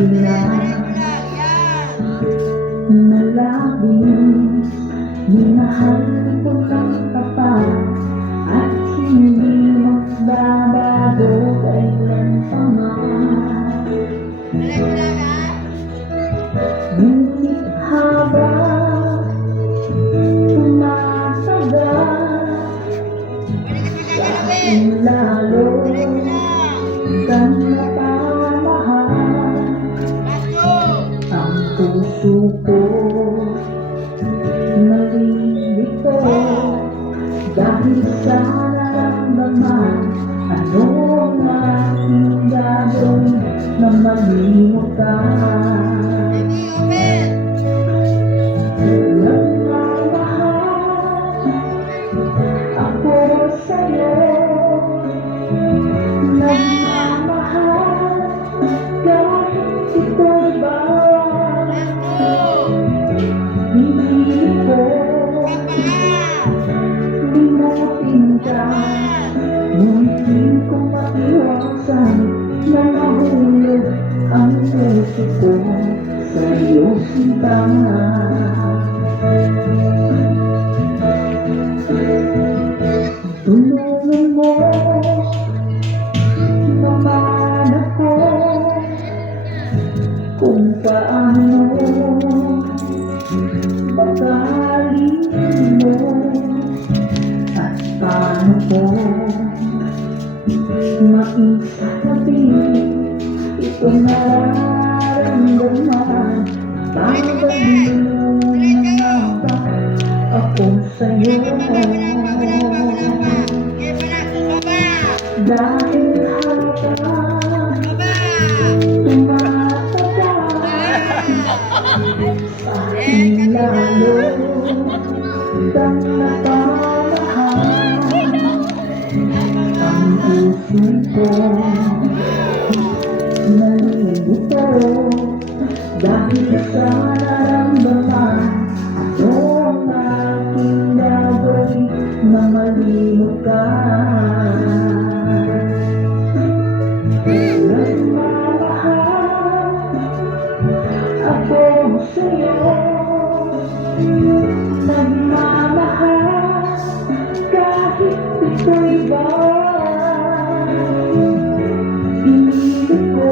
sila na labis. Minahal ko ng tapat at hindi magbabago kailan pa man. Ngunit habang tumatagal, sa akin lalo kang napamahal. Ang puso ko nalilito dahil sa nararamdaman. Ano ang aking gagawin na malimot ka? Nagmamahal ako sa'yo, nagmamahal kahit ito'y bawal. Hindi ko limutin ka, hindi ko maiwasan na mahulog ang puso ko sa iyong sinta. Tulungan mo naman ako kung paano mahalin mo at paano ko maisasabi itong nararamdaman. Babaliw na ba ako sa'yo? Dahil habang tumatagal, sa akin lalo kang napamahal. Ang puso ko nalilito dahil sa nararamdaman. Ano ang aking gagawin na malimot ka? Nagmamahal ako sa'yo, nagmamahal kahit ito'y bawal. Pinilit ko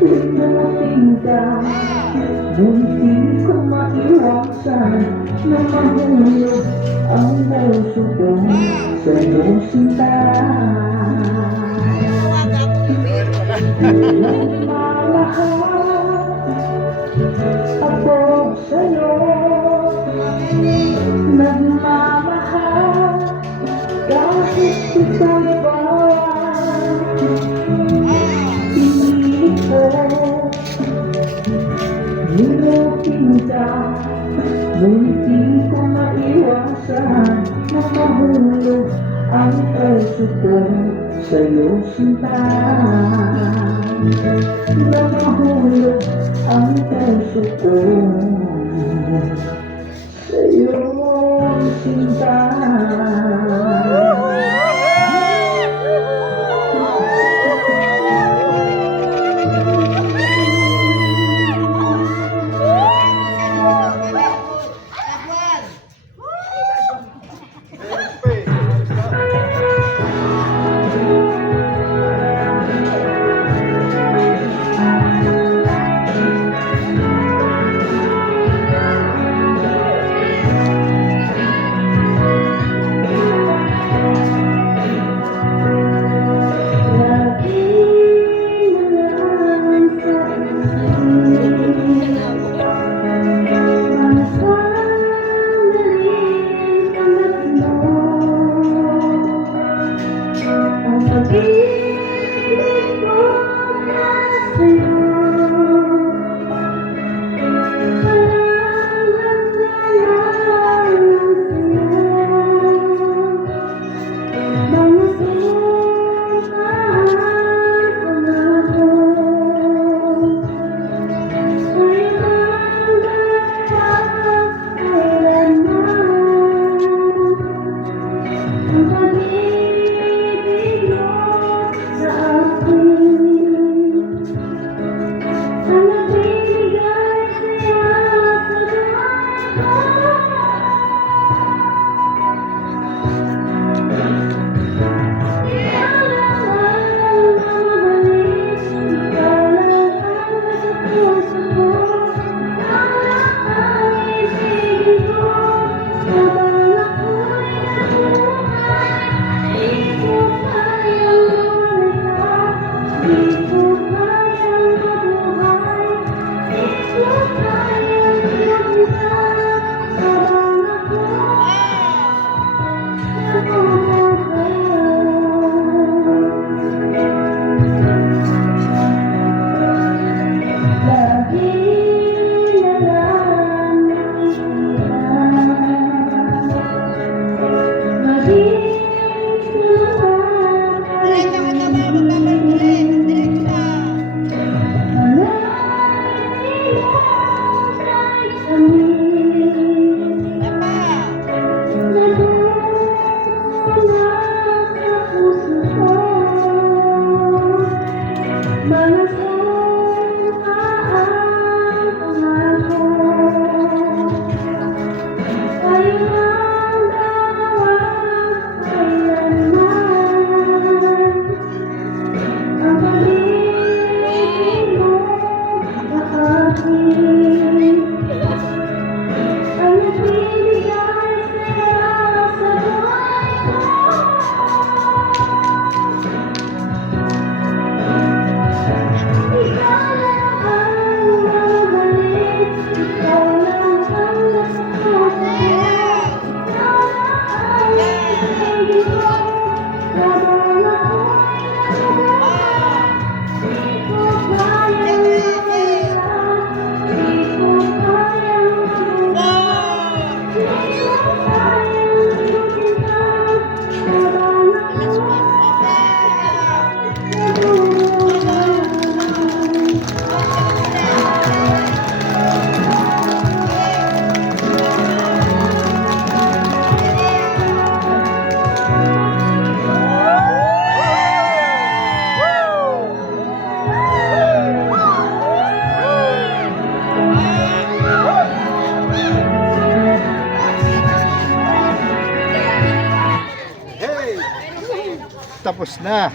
limutin ka, hindi ko maiwasan na mahulog ang puso ko sa iyong sinta. Nagmamahal ako sa'yo, nagmamahal kahit ito'y bawal. Pinilit ko limutin ka, hindi ko maiwasan na mahulog ang puso ko sa iyong sinta. Na mahulog ang puso ko sa iyong sinta. nasa puso ko. Malasong ang pangalan ko. Kayo ang dalawa kailanman. Ang pag-ibig mo nakahin. Ang nagbibigay saya sa buhay ko. Ikaw lang ang mabalik. Ikaw lang ang nasa puso ko. Ikaw lang ang ibig ko. Habang ako'y nagmamahal, di ko kayang mawala. Di ko kayang mawala. Di ko kayang magsinta. Habang ako'y nagmamahal. Hey! Tapos na.